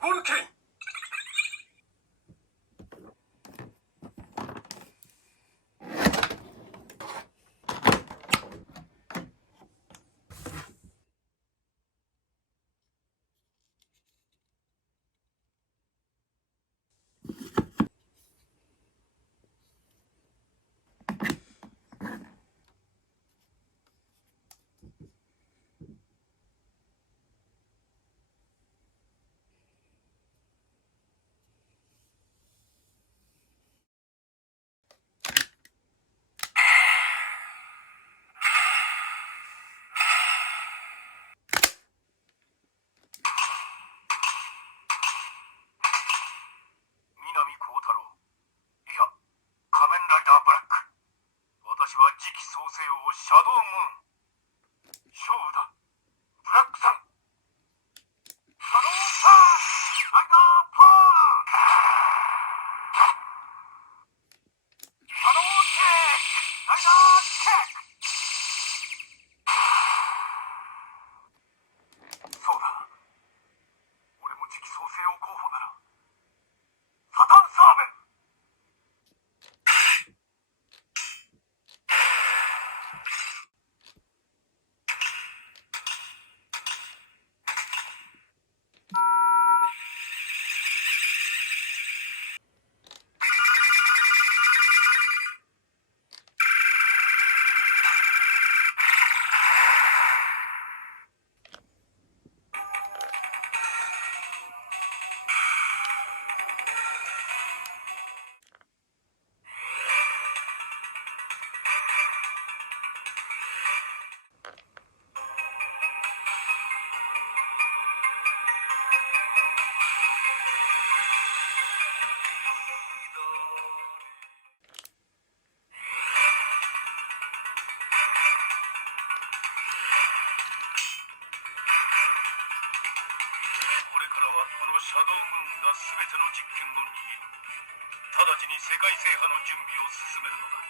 ボルケン。南光太郎、いや、仮面ライダーブラック。私は次期創世王シャドウムーン。勝負だ、ブラックさん。シャドウパーン、ライダーパーン。シャドウチェック、ライダーチェック。そうだ、俺も次期創世王候補ならサタンサーベン。これからはこのシャドウムーンが全ての実権を握り、直ちに世界制覇の準備を進めるのだ。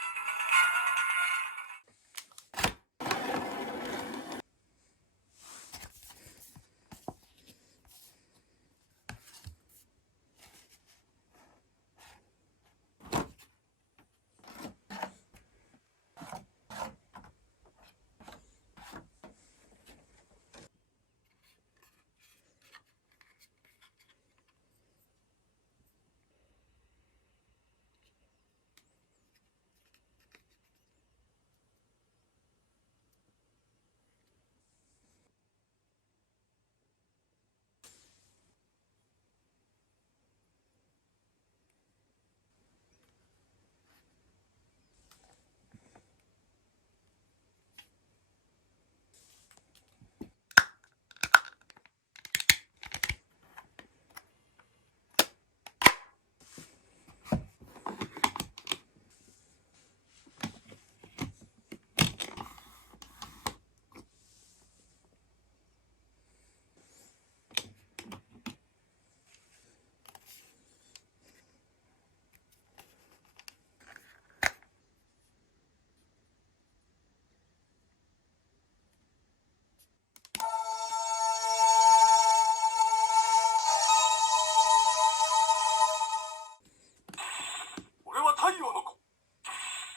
俺は太陽の子、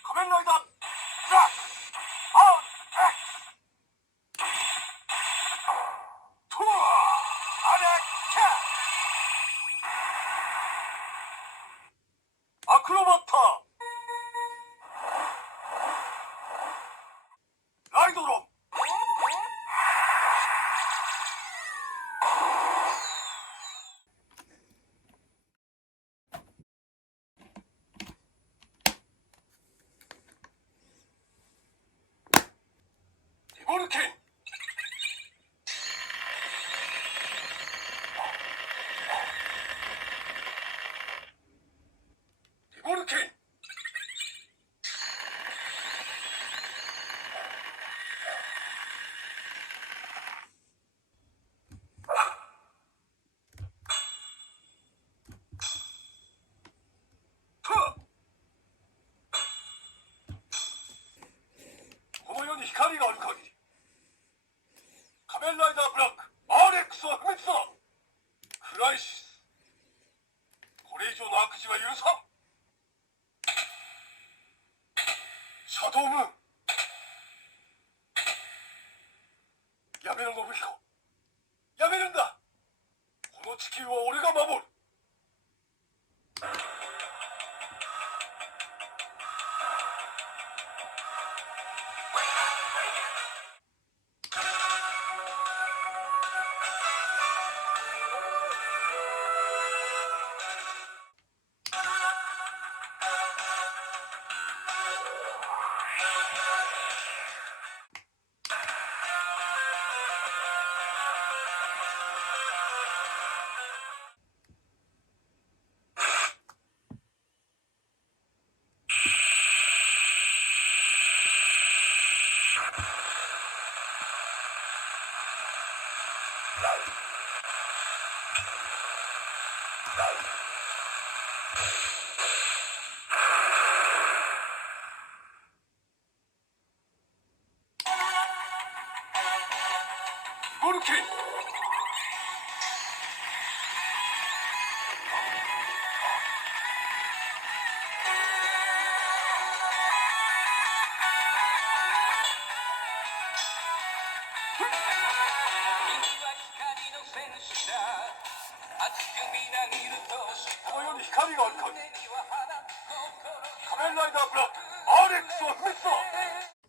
仮面ライダーブラックアーエックトゥアーアレキャアクロバッターライドロン。ボルケン。ボルケン。この世に光がある限り、仮面ライダーブラック RX は不滅だ。クライシス私は許さん。シャドウムーン、やめろ信彦、やめるんだ。この地球は俺が守る。ボルケン、この世に光があるか。仮面ライダーブラック、アーレックスは不滅だ。